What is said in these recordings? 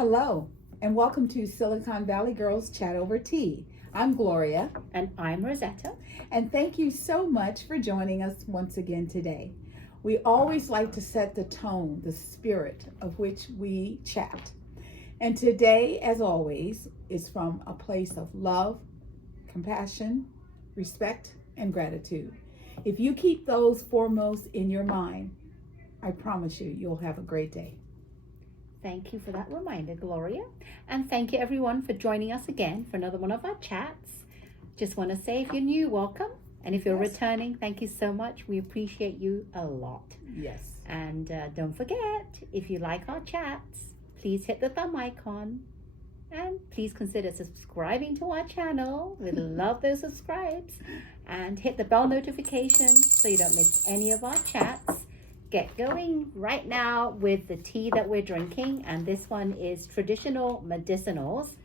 Hello, and welcome to Silicon Valley Girls Chat Over Tea. I'm Gloria. And I'm Rosetta. And thank you so much for joining us once again today. We always like to set the tone, the spirit of which we chat. And today, as always, is from a place of love, compassion, respect, and gratitude. If you keep those foremost in your mind, I promise you, you'll have a great day. Thank you for that reminder, Gloria. And thank you everyone for joining us again for another one of our chats. Just want to say, if you're new, welcome. And if you're returning, thank you so much. We appreciate you a lot. Yes. And don't forget, if you like our chats, please hit the thumb icon. And please consider subscribing to our channel. We'd love those subscribes. And hit the bell notification so you don't miss any of our chats. Get going right now with the tea that we're drinking, and this one is traditional medicinals,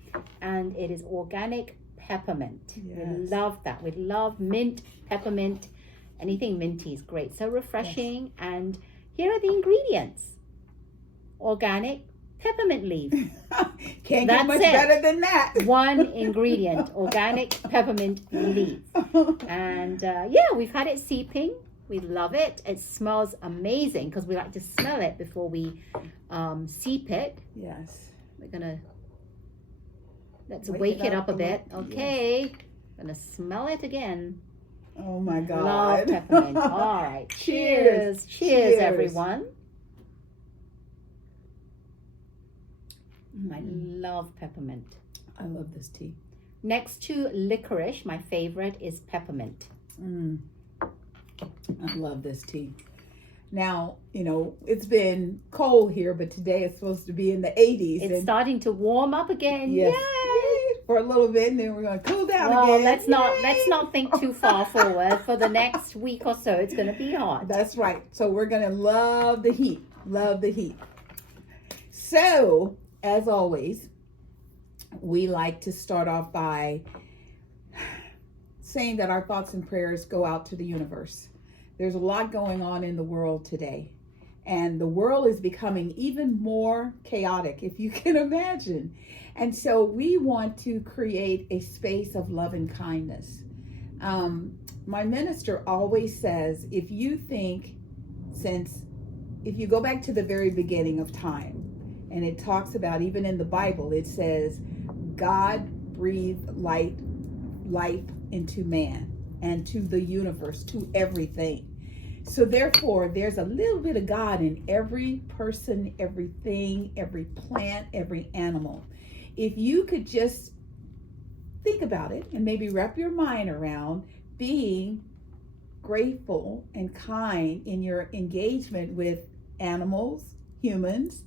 and it is organic peppermint. Yes. We love that. We love mint, peppermint. Anything minty is great. So refreshing. Yes. And here are the ingredients: organic peppermint leaf. Can't get much better than that. One ingredient: organic peppermint leaf. And we've had it steeping. We love it. It smells amazing because we like to smell it before we steep it. Yes. We're gonna wake it up a bit. Okay. Yes. Gonna smell it again. Oh my God. Love peppermint. All right. Cheers. Cheers, everyone. I love peppermint. I love this tea. Next to licorice, my favorite is peppermint. I love this tea. Now, it's been cold here, but today it's supposed to be in the 80s. It's starting to warm up again. Yes. Yay! For a little bit, and then we're going to cool down again. Let's not think too far forward. For the next week or so, it's going to be hot. That's right. So we're going to love the heat. Love the heat. So, as always, we like to start off by saying that our thoughts and prayers go out to the universe. There's a lot going on in the world today, and the world is becoming even more chaotic, if you can imagine. And so we want to create a space of love and kindness. My minister always says, if you go back to the very beginning of time, and it talks about, even in the Bible, it says, God breathed life into man and to the universe, to everything. So therefore, there's a little bit of God in every person, everything, every plant, every animal. If you could just think about it and maybe wrap your mind around being grateful and kind in your engagement with animals, humans,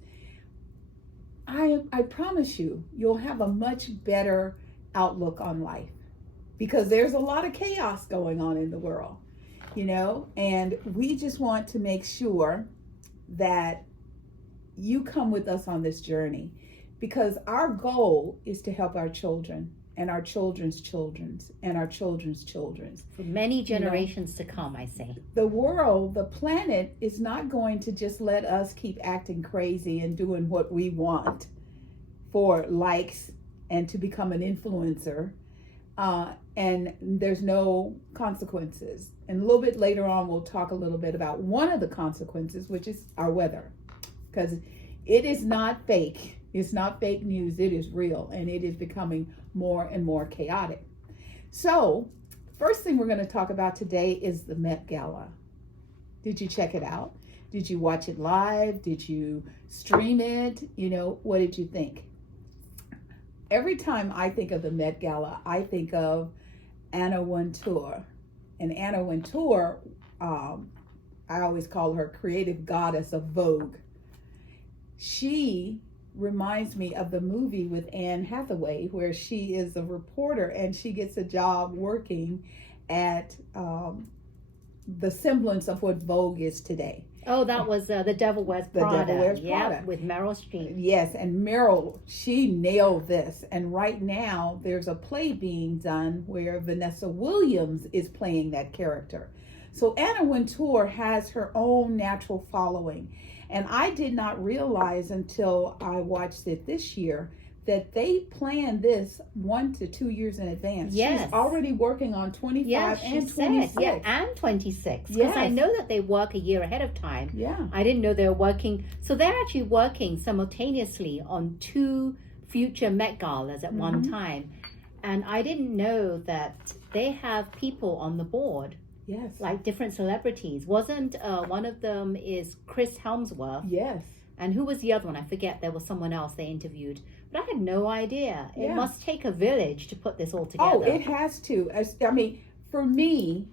I promise you'll have a much better outlook on life. Because there's a lot of chaos going on in the world, and we just want to make sure that you come with us on this journey, because our goal is to help our children and our children's children's and our children's children's. For many generations to come, I say. The world, the planet, is not going to just let us keep acting crazy and doing what we want for likes and to become an influencer. And there's no consequences. And a little bit later on, we'll talk a little bit about one of the consequences, which is our weather. Because it is not fake. It's not fake news. It is real. And it is becoming more and more chaotic. So, first thing we're going to talk about today is the Met Gala. Did you check it out? Did you watch it live? Did you stream it? What did you think? Every time I think of the Met Gala, I think of Anna Wintour. And Anna Wintour, I always call her creative goddess of Vogue. She reminds me of the movie with Anne Hathaway, where she is a reporter and she gets a job working at the semblance of what Vogue is today. Oh, that was The Devil Wears Prada. The Devil Wears Prada. With Meryl Streep. Yes, and Meryl, she nailed this. And right now, there's a play being done where Vanessa Williams is playing that character. So Anna Wintour has her own natural following. And I did not realize until I watched it this year that they planned this 1 to 2 years in advance. Yes. She's already working on 25 and 26. Yeah, and 26. Because I Yes. know that they work a year ahead of time. Yeah. I didn't know they were working. So they're actually working simultaneously on 2 future Met Galas at one time. And I didn't know that they have people on the board, Yes. like different celebrities. Wasn't one of them is Chris Helmsworth? Yes. And who was the other one? I forget. There was someone else they interviewed. But I had no idea. It must take a village to put this all together. Oh, it has to. I mean, for me,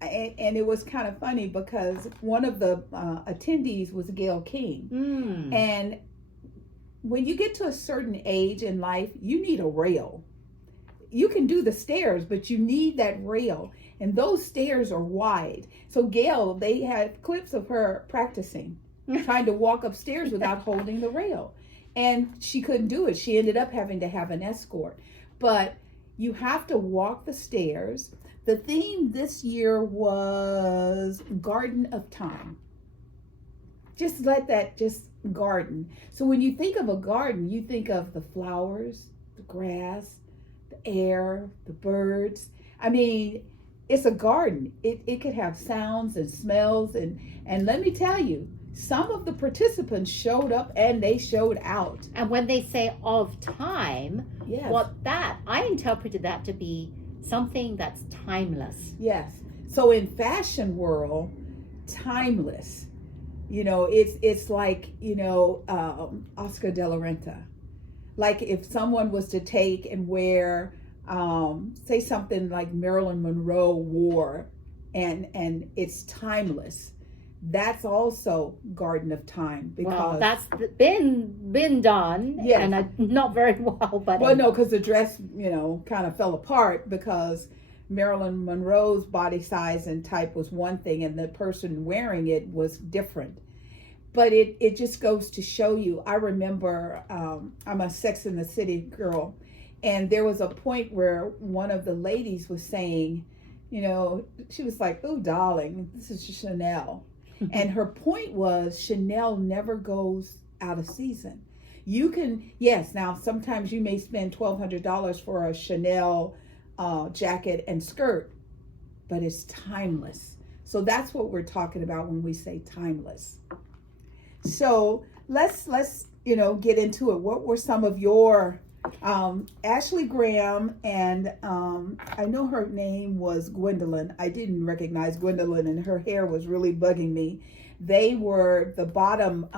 and it was kind of funny because one of the attendees was Gayle King. And when you get to a certain age in life, you need a rail. You can do the stairs, but you need that rail. And those stairs are wide. So Gayle, they had clips of her practicing, trying to walk upstairs without holding the rail. And she couldn't do it. She ended up having to have an escort. But you have to walk the stairs. The theme this year was Garden of Time. Just let that just garden. So when you think of a garden, you think of the flowers, the grass, the air, the birds. I mean, it's a garden. It could have sounds and smells. And let me tell you, some of the participants showed up and they showed out. And when they say of time, Yes. I interpreted that to be something that's timeless. Yes. So in fashion world, timeless. You know, it's like, Oscar de la Renta. Like if someone was to take and wear, say something like Marilyn Monroe wore, and it's timeless. That's also Garden of Time because that's been done, and not very well. But no, because the dress, kind of fell apart because Marilyn Monroe's body size and type was one thing, and the person wearing it was different. But it just goes to show you. I remember I'm a Sex and the City girl, and there was a point where one of the ladies was saying, she was like, "Oh, darling, this is Chanel." And her point was Chanel never goes out of season. You can, yes, now sometimes you may spend $1,200 for a Chanel jacket and skirt, but it's timeless. So that's what we're talking about when we say timeless. So let's get into it. What were some of your Ashley Graham and I know her name was Gwendolyn. I didn't recognize Gwendolyn, and her hair was really bugging me. They were the bottom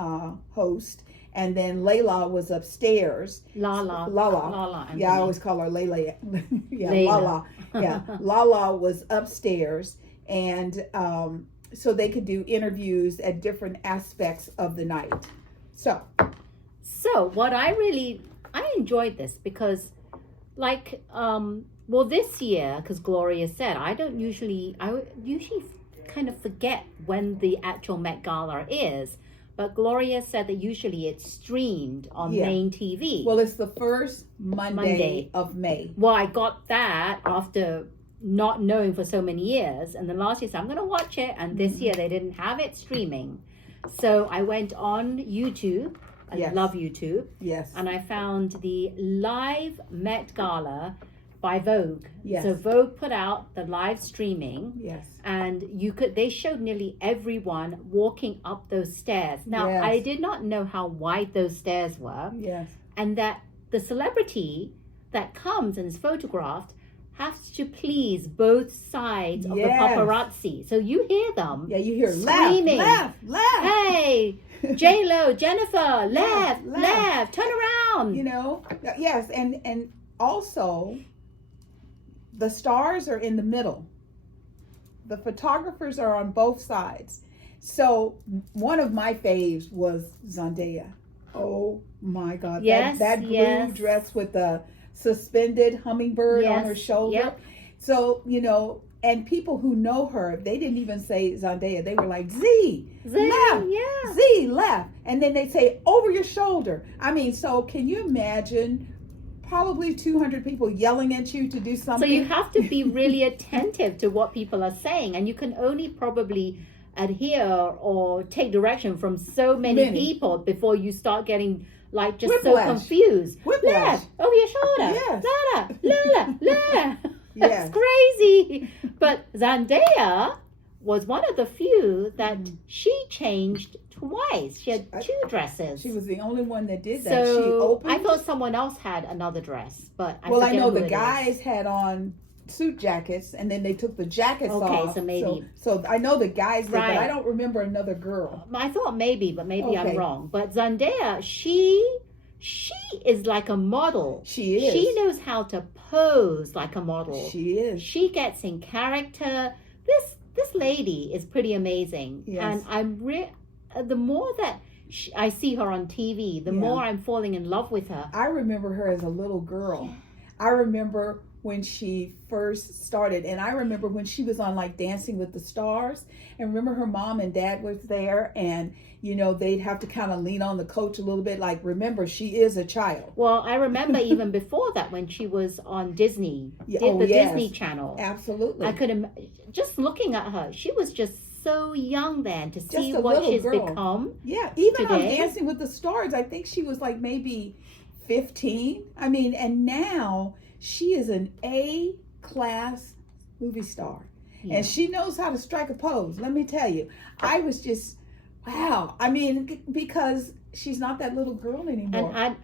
host, and then Layla was upstairs. Lala. Yeah, I always call her Layla. Yeah, Layla. Lala. Yeah, Lala was upstairs, and so they could do interviews at different aspects of the night. So what I enjoyed this because, this year, because Gloria said, I usually kind of forget when the actual Met Gala is, but Gloria said that usually it's streamed on main TV. Well, it's the first Monday of May. Well, I got that after not knowing for so many years, and then last year said, I'm going to watch it, and this year they didn't have it streaming. So I went on YouTube. I love YouTube. Yes. And I found the live Met Gala by Vogue. Yes. So Vogue put out the live streaming. Yes. And they showed nearly everyone walking up those stairs. Now, I did not know how wide those stairs were. Yes. And that the celebrity that comes and is photographed has to please both sides of the paparazzi. So you hear them. Yeah, you hear screaming, left. Hey, J-Lo, Jennifer, left, turn around. Yes, and also the stars are in the middle. The photographers are on both sides. So one of my faves was Zendaya. Oh my God. Yes, that blue dress with the suspended hummingbird on her shoulder. Yep. So, and people who know her, they didn't even say Zendaya. They were like, Z, left, Z, left. And then they say, over your shoulder. I mean, so can you imagine probably 200 people yelling at you to do something? So you have to be really attentive to what people are saying. And you can only probably adhere or take direction from so many people before you start getting like just Whiplash. so confused. Whiplash. Left, over your shoulder. Yes. La. Yes. That's crazy. But Zendaya was one of the few that she changed twice. She had two dresses. She was the only one that did that. So she opened. I thought someone else had another dress, but I I know who the it guys is. had on suit jackets, and then they took the jackets off. Okay, so maybe. So I know the guys did, Right. but I don't remember another girl. I thought maybe, but maybe I'm Okay. wrong. But Zendaya, she is like a model. She is. She knows how to pose like a model. She is. She gets in character. This lady is pretty amazing. Yes. And the more that I see her on TV, the more I'm falling in love with her. I remember her as a little girl. I remember when she first started, and I remember when she was on like Dancing with the Stars, and remember her mom and dad was there, and you know they'd have to kind of lean on the coach a little bit, like, remember, she is a child. Well, I remember even before that when she was on Disney, Disney Channel. Absolutely. I could just looking at her, she was just so young then to see Just a what little she's girl. become. Yeah, even on today. Dancing with the Stars, I think she was like maybe 15. I mean, and now she is an A-class movie star. Yeah. And she knows how to strike a pose. Let me tell you, I was just, wow. I mean, because she's not that little girl anymore. And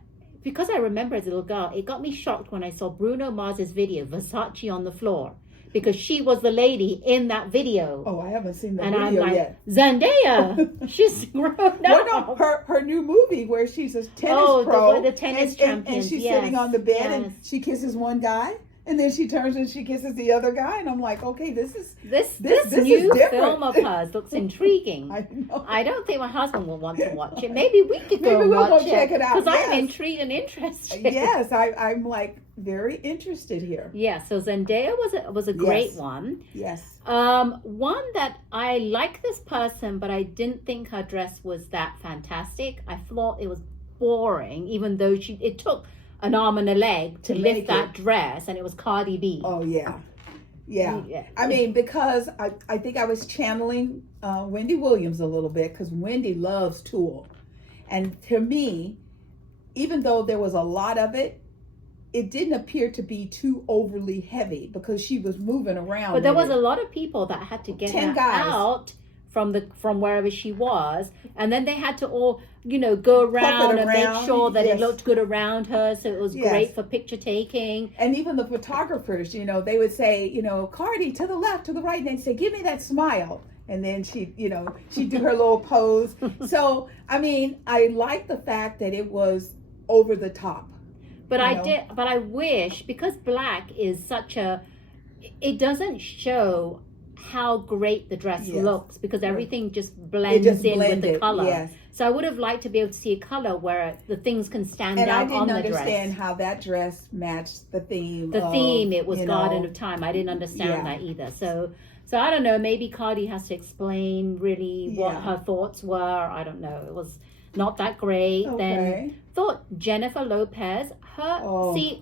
because I remember as a little girl, it got me shocked when I saw Bruno Mars's video, Versace on the Floor, because she was the lady in that video. Oh, I haven't seen the And I'm video like, yet. Zendaya, she's grown up. Well, no, her new movie where she's a tennis pro. the tennis and champion. she's sitting on the bed and she kisses one guy. And then she turns and she kisses the other guy, and I'm like, okay, this This is new different. film of hers looks intriguing. I know. I don't think my husband will want to watch it. Maybe we could go Maybe and we'll watch go check it out. because I'm Yes. intrigued and interested. Yes, I'm like very interested here. Yeah. So Zendaya was a great Yes. one. Yes. One that I like this person, but I didn't think her dress was that fantastic. I thought it was boring, even though it took an arm and a leg to lift that dress, and it was Cardi B. Oh yeah. I mean, because I think I was channeling Wendy Williams a little bit, because Wendy loves tulle, and to me, even though there was a lot of it, it didn't appear to be too overly heavy because she was moving around. But there was a lot of people that had to get 10 her guys. out from wherever she was, and then they had to all go around and make sure that it looked good around her, so it was great for picture taking. And even the photographers, they would say, Cardi, to the left, to the right, and they'd say, give me that smile. And then she'd do her little pose. So, I mean, I like the fact that it was over the top. But I wish, because black is it doesn't show how great the dress looks, because everything just blends in with the color. Yes. So I would have liked to be able to see a color where the things can stand and out on the dress. I didn't understand how that dress matched the theme. It was Garden of Time. I didn't understand that either. So I don't know, maybe Cardi has to explain really what her thoughts were. I don't know. It was not that great. Okay. Then thought Jennifer Lopez,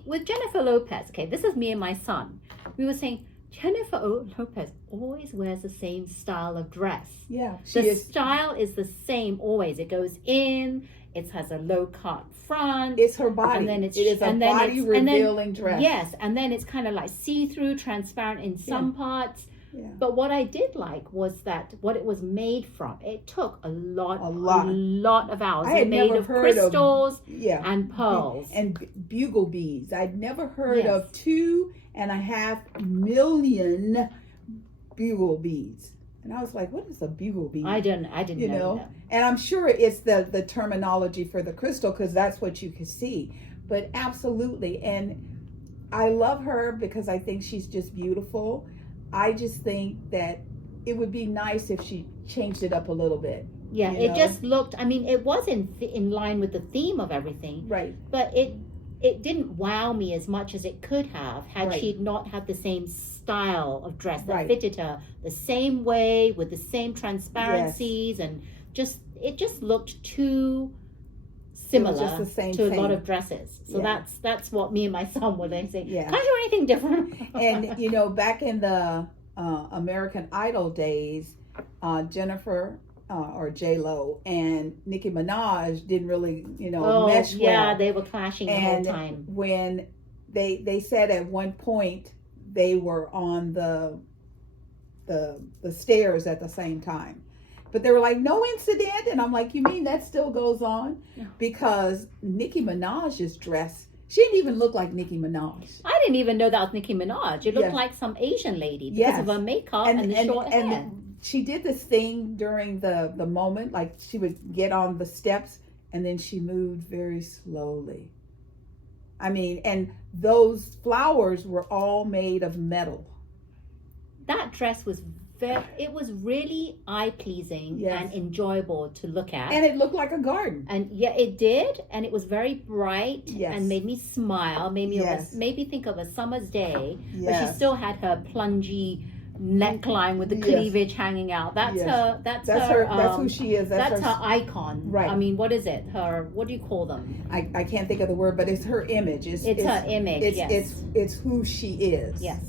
with Jennifer Lopez, okay, this is me and my son. We were saying, Jennifer Lopez always wears the same style of dress. Yeah. Style is the same always. It goes in, it has a low cut front. It's her body. And then it is a body revealing dress. Yes, and then it's kind of like see-through, transparent in some parts. Yeah. But what I did like was that what it was made from. It took a lot of hours. I had made never of heard crystals of, and pearls. And bugle beads. I'd never heard of 2.5 million bugle beads. And I was like, what is a bugle bead? I didn't know that. And I'm sure it's the terminology for the crystal, because that's what you can see. But absolutely. And I love her because I think she's just beautiful. I just think that it would be nice if she changed it up a little bit. Yeah, it just looked, I mean, it was in line with the theme of everything. Right. But it didn't wow me as much as it could have had she not had the same style of dress that fitted her the same way, with the same transparencies, and it just looked too similar to a lot of dresses. So that's what me and my son were saying. Can't do anything different. And back in the American Idol days, Jennifer or J-Lo and Nicki Minaj didn't really, Oh, mesh yeah, well. they were clashing the whole And time. when they said at one point they were on the stairs at the same time. But they were like, no incident. And I'm like, you mean that still goes on? Yeah. Because Nicki Minaj's dress, she didn't even look like Nicki Minaj. I didn't even know that was Nicki Minaj. It looked Yes. like some Asian lady because Yes. of her makeup and the short hair. And she did this thing during the moment, like she would get on the steps and then she moved very slowly. I mean, and those flowers were all made of metal. That dress was it was really eye-pleasing Yes. and enjoyable to look at. And it looked like a garden. And yeah, it did, and it was very bright Yes. and made me smile, made me Yes. made me think of a summer's day. But she Yes. still had her plungy neckline with the Yes. cleavage hanging out. That's Yes. her. That's That's her. that's who she is. That's her icon. Right. I mean, what is it? Her. What do you call them? I can't think of the word, but it's her image. It's her image. It's who she is. Yes.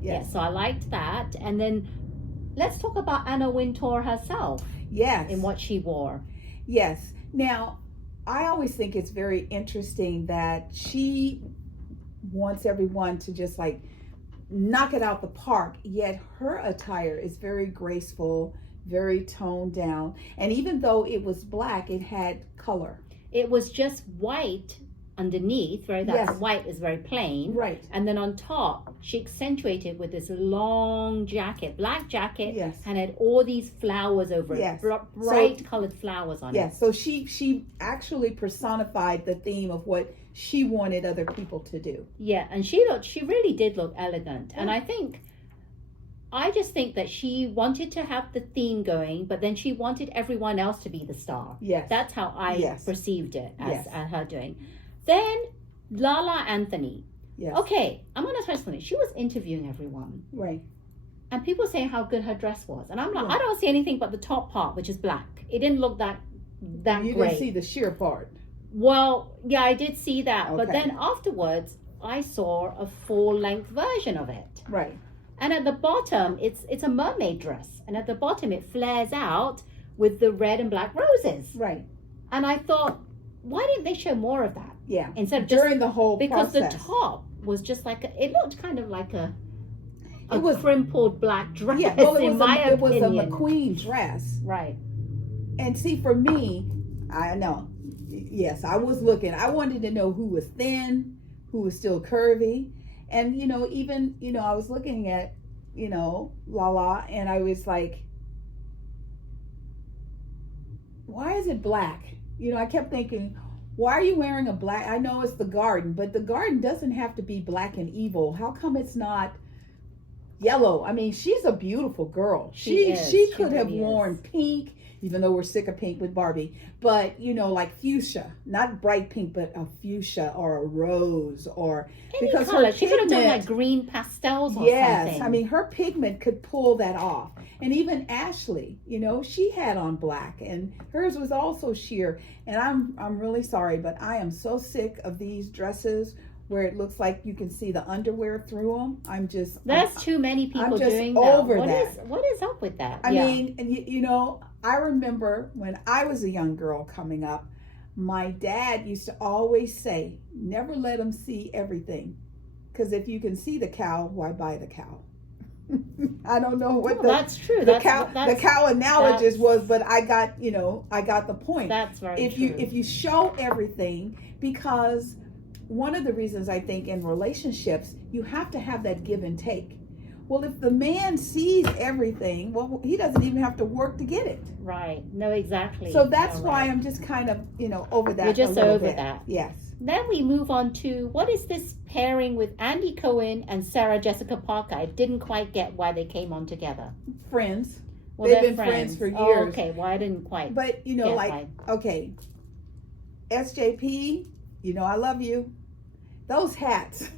Yes. So I liked that, and then let's talk about Anna Wintour herself Yes. and what she wore. Yes. Now, I always think it's very interesting that she wants everyone to just like knock it out the park, yet her attire is very graceful, very toned down. And even though it was black, it had color. It was just white underneath, right? That's Yes. white is very plain. Right. And then on top, she accentuated with this long jacket, black jacket, Yes. and had all these flowers over it, Yes. bright colored flowers on Yes. So she actually personified the theme of what she wanted other people to do. it. Yeah, and she really did look elegant. And I just think that she wanted to have the theme going, but then she wanted everyone else to be the star. Yes. That's how I Yes. perceived it Yes. as her doing. Then Lala Anthony. Yes. Okay, I'm going to tell you something. She was interviewing everyone. Right. And people saying how good her dress was. And I'm like, Yeah. I don't see anything but the top part, which is black. It didn't look that You great. didn't see the sheer part. Well, yeah, I did see that. But Okay. then afterwards, I saw a full-length version of it. Right. And at the bottom, it's a mermaid dress. And at the bottom, it flares out with the red and black roses. Right. And I thought, why didn't they show more of that? Yeah. Instead of just, During the whole because process. the top was just like, it looked kind of like a It was- crimpled black dress, Yeah, well, in my it was a opinion. McQueen dress. Right. And see, for me, I know, yes, I was looking. I wanted to know who was thin, who was still curvy. And, even, I was looking at, Lala, and I was like, why is it black? I kept thinking, why are you wearing a black? I know it's the garden, but the garden doesn't have to be black and evil. How come it's not yellow? I mean, she's a beautiful girl. She is. She She could have really is. worn pink, even though we're sick of pink with Barbie, but like fuchsia, not bright pink, but a fuchsia or a rose, or Any because color. her She could have done pigment- like green pastels or yes, something. I mean, her pigment could pull that off. And even Ashley, she had on black, and hers was also sheer. And I'm really sorry, but I am so sick of these dresses where it looks like you can see the underwear through them. That's too many people just doing that. over What that. is what is up with that? I Yeah. mean, and I remember when I was a young girl coming up, my dad used to always say, never let them see everything. Because if you can see the cow, why buy the cow? I don't know what that's true. the cow analogist was, but I got the point. That's very if true. you show everything, because one of the reasons I think in relationships you have to have that give and take. Well, if the man sees everything, well, he doesn't even have to work to get it. Right. No, exactly. So that's You're why right. I'm just kind of over that. You're just a little over bit. that. Yes. Then we move on to what is this pairing with Andy Cohen and Sarah Jessica Parker? I didn't quite get why they came on together. Friends. Well, They've they're been friends for years. Oh, okay. Well, I didn't quite. But okay, SJP, I love you. Those hats.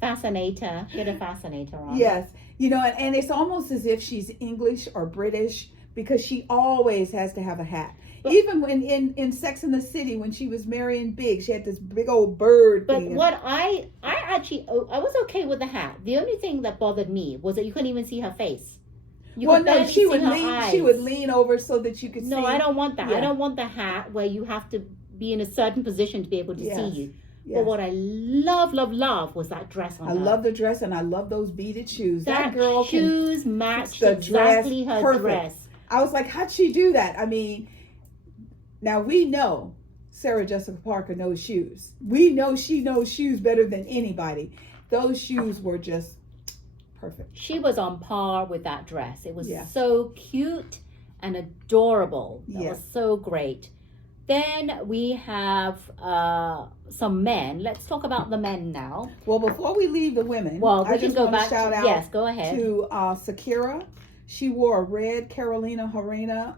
Fascinator. She had a fascinator on. Yes. And it's almost as if she's English or British, because she always has to have a hat. But- Even when in Sex and the City, when she was marrying Big, she had this big old bird But thing. what I was okay with the hat. The only thing that bothered me was that you couldn't even see her face. You Well, could no, barely she see would her lean. eyes. She would lean over so that you could see. No, I don't want that. Yeah. I don't want the hat where you have to be in a certain position to be able to Yes. see you. Yes. But what I love was that dress on I her. love the dress, and I love those beaded shoes. That girl shoes can matched the exactly dress her perfect. dress. I was like, how'd she do that? I mean, now we know Sarah Jessica Parker knows shoes. We know she knows shoes better than anybody. Those shoes were just perfect. She was on par with that dress. It was Yeah. so cute and adorable. That Yeah. was so great. Then we have some men. Let's talk about the men now. Well, before we leave the women, Well, we I can just go want to back. shout out Yes, go ahead. to Sakira. She wore a red Carolina Herrera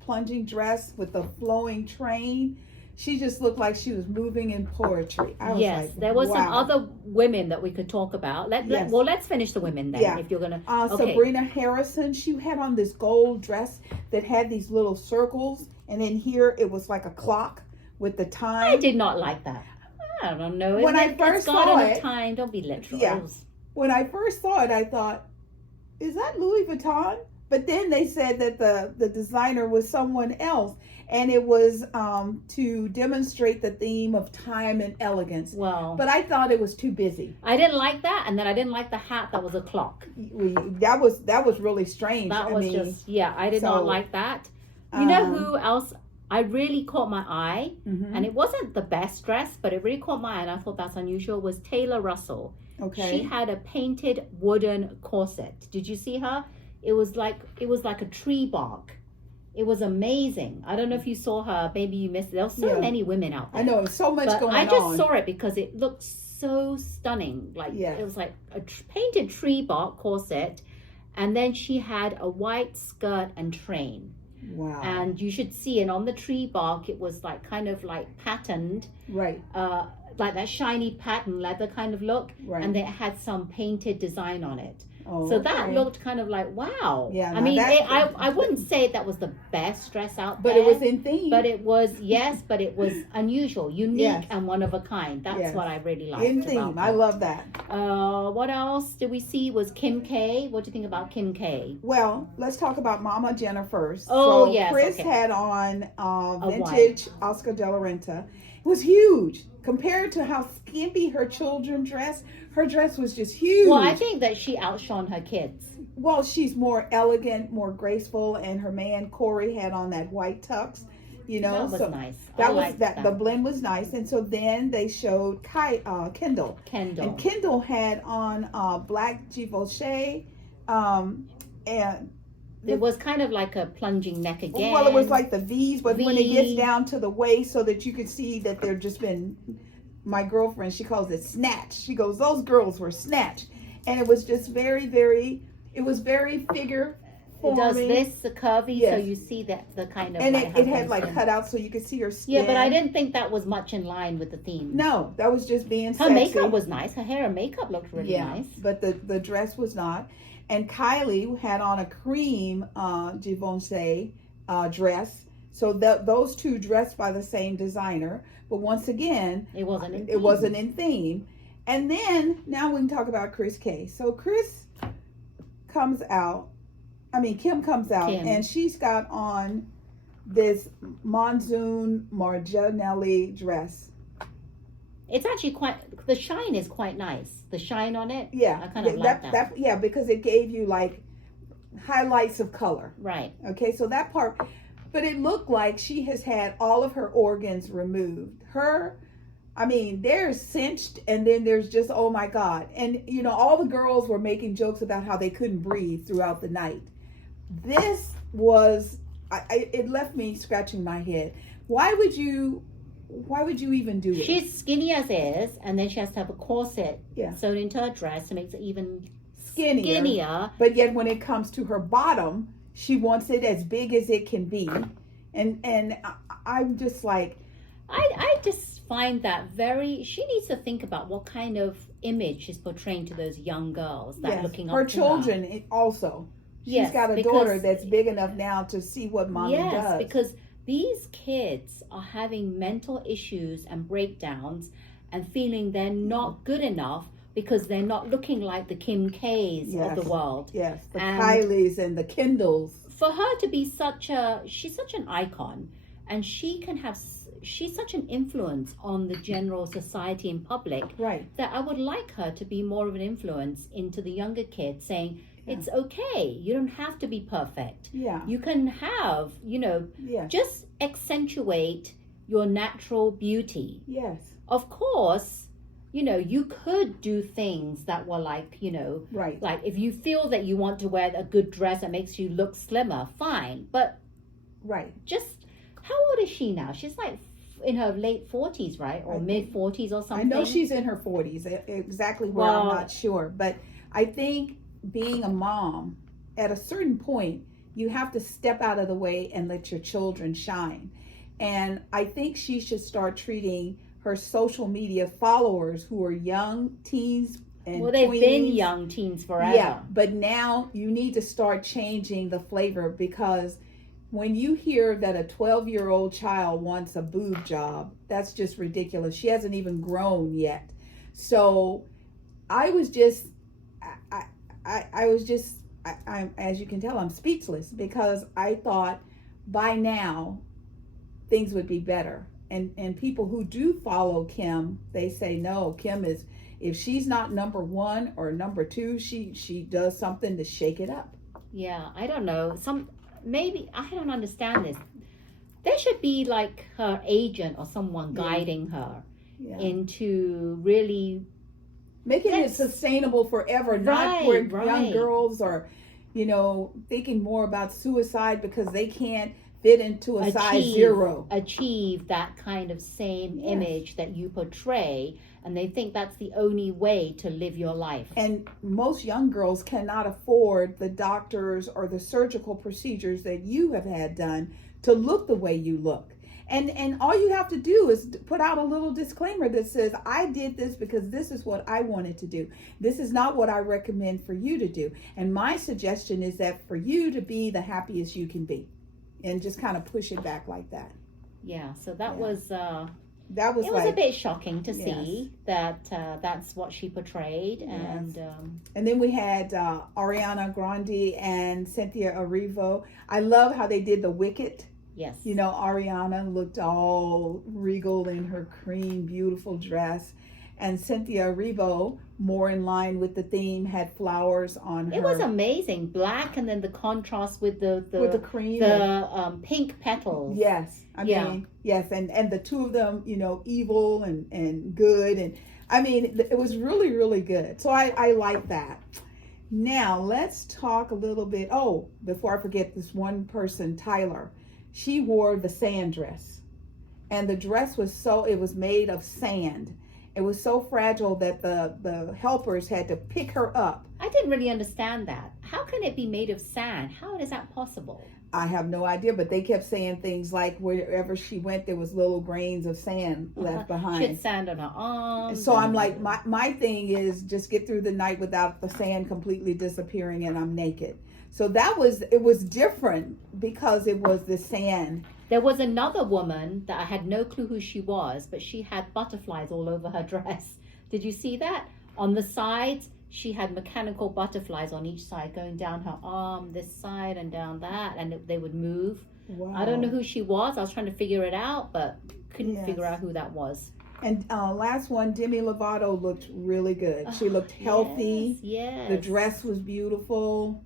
plunging dress with a flowing train. She just looked like she was moving in poetry. I was Yes, like, there was some wow. other women that we could talk about. Yes. Well, let's finish the women then. Yeah. If you're gonna, okay. Sabrina Harrison, she had on this gold dress that had these little circles, and in here it was like a clock with the time. I did not like that. I don't know. When I first saw it, time. Don't be literal. Yeah. When I first saw it, I thought, is that Louis Vuitton? But then they said that the designer was someone else, and it was to demonstrate the theme of time and elegance. Well, But I thought it was too busy. I didn't like that, and then I didn't like the hat that was a clock. That was really strange. That was just I did so, not like that. You know um, who else? I really caught my eye, Mhm. and it wasn't the best dress, but it really caught my eye, and I thought that's unusual. Was Taylor Russell? Okay. She had a painted wooden corset. Did you see her? It was like a tree bark. It was amazing. I don't know if you saw her. Maybe you missed it. There were so many women out there. I know, so much But going I on. just saw it because it looked so stunning. Like it was like a painted tree bark corset, and then she had a white skirt and train. Wow. And you should see it on the tree bark. It was like kind of like patterned, Right. like that shiny pattern leather kind of look, Right. and it had some painted design on it. Oh, So that okay. looked kind of like, wow. Yeah, I now mean, that- I wouldn't say that was the best dress out But there. it was in theme. But it was, yes, but it was unusual, unique, Yes. and one of a kind. That's Yes. what I really liked in about theme. her. I love that. What else did we see? Was Kim K. What do you think about Kim K? Well, let's talk about Mama Jenna first. Oh, so yes, Chris okay. had on A vintage Oscar de la Renta. It was huge compared to how skimpy her children dressed. Her dress was just huge. Well, I think that she outshone her kids. Well, she's more elegant, more graceful, and her man Corey had on that white tux. You know, That was so nice. that I was liked that. The blend was nice, and so then they showed Kendall. And Kendall had on black Givenchy, and it was kind of like a plunging neck again. well, it was like the V's, but when it gets V. down to the waist, so that you could see that they're just been. My girlfriend, she calls it snatch. She goes, those girls were snatched, and it was just very, very. It was very figure. It does this the curvy, Yes. so you see that the kind of And like it had her like skin. cutouts so you could see her skin. Yeah, but I didn't think that was much in line with the theme. No, that was just being Her sexy. makeup was nice. Her hair and makeup looked really nice. But the dress was not. And Kylie had on a cream Givenchy dress. So those two dressed by the same designer. But once again, It wasn't in it theme. wasn't in theme. And then now we can talk about Chris K. So Kim comes out, Kim. and she's got on this Monsoon Marginelli dress. It's actually the shine is quite nice. The shine on it. Yeah. I kind of like that. Yeah, because it gave you like highlights of color. Right. Okay, so that part, but it looked like she has had all of her organs removed. There's cinched, and then there's just, oh my God. And, all the girls were making jokes about how they couldn't breathe throughout the night. This was, it left me scratching my head. Why would you even do it? She's skinny as is, and then she has to have a corset Yeah. sewn into her dress to make it even skinnier. But yet when it comes to her bottom, she wants it as big as it can be. And I'm just like, I just find that she needs to think about what kind of image she's portraying to those young girls that looking up her to children her. Also. She's Yes, got a because- daughter that's big enough now to see what mommy does. Yes, because these kids are having mental issues and breakdowns and feeling they're not good enough because they're not looking like the Kim K's of the world. Yes, the And Kylies and the Kendalls. For her to be she's such an icon, and she's such an influence on the general society and public, Right. that I would like her to be more of an influence into the younger kids, saying it's okay, you don't have to be perfect. Yeah. You can have, Yes. just accentuate your natural beauty. Yes. Of course, you could do things that were like, Right. like if you feel that you want to wear a good dress that makes you look slimmer, fine. But Right. just, how old is she now? She's like in her late 40s, right? Or mid 40s or something. I know she's in her 40s. Exactly where, I'm not sure. But I think being a mom, at a certain point, you have to step out of the way and let your children shine. And I think she should start treating her social media followers, who are young teens and they've tweens, been young teens forever. Yeah, but now you need to start changing the flavor, because when you hear that a 12-year-old child wants a boob job, that's just ridiculous. She hasn't even grown yet. So I was just, I'm, as you can tell, I'm speechless, because I thought by now things would be better. And people who do follow Kim, they say, no, Kim is, if she's not number one or number two, she does something to shake it up. Yeah, I don't know. Maybe, I don't understand this. There should be like her agent or someone guiding her into really making it sustainable forever, not where young girls are, thinking more about suicide because they can't fit into a size 0. Achieve that kind of same image that you portray, and they think that's the only way to live your life. And most young girls cannot afford the doctors or the surgical procedures that you have had done to look the way you look. And all you have to do is put out a little disclaimer that says, I did this because this is what I wanted to do. This is not what I recommend for you to do. And my suggestion is that for you to be the happiest you can be. And just kind of push it back like that. Yeah, so that was it was a bit shocking to see that that's what she portrayed. And then we had Ariana Grande and Cynthia Erivo. I love how they did the Wicked. Yes. Ariana looked all regal in her cream, beautiful dress. And Cynthia Erivo, more in line with the theme, had flowers on her. It was amazing, black, and then the contrast with the cream, pink petals. Yes, I mean, yes, and the two of them, evil and good, and I mean, it was really, really good. So I like that. Now let's talk a little bit. Oh, before I forget, this one person, Tyler, she wore the sand dress, and the dress it was made of sand. It was so fragile that the helpers had to pick her up. I didn't really understand that. How can it be made of sand? How is that possible? I have no idea, but they kept saying things like wherever she went, there was little grains of sand left behind. She had sand on her arms. So I'm like, my thing is just get through the night without the sand completely disappearing and I'm naked. So it was different because it was the sand. There was another woman that I had no clue who she was, but she had butterflies all over her dress. Did you see that? On the sides, she had mechanical butterflies on each side going down her arm, this side and down that, and they would move. Wow. I don't know who she was. I was trying to figure it out, but couldn't figure out who that was. And last one, Demi Lovato looked really good. She looked healthy. Yes. The dress was beautiful.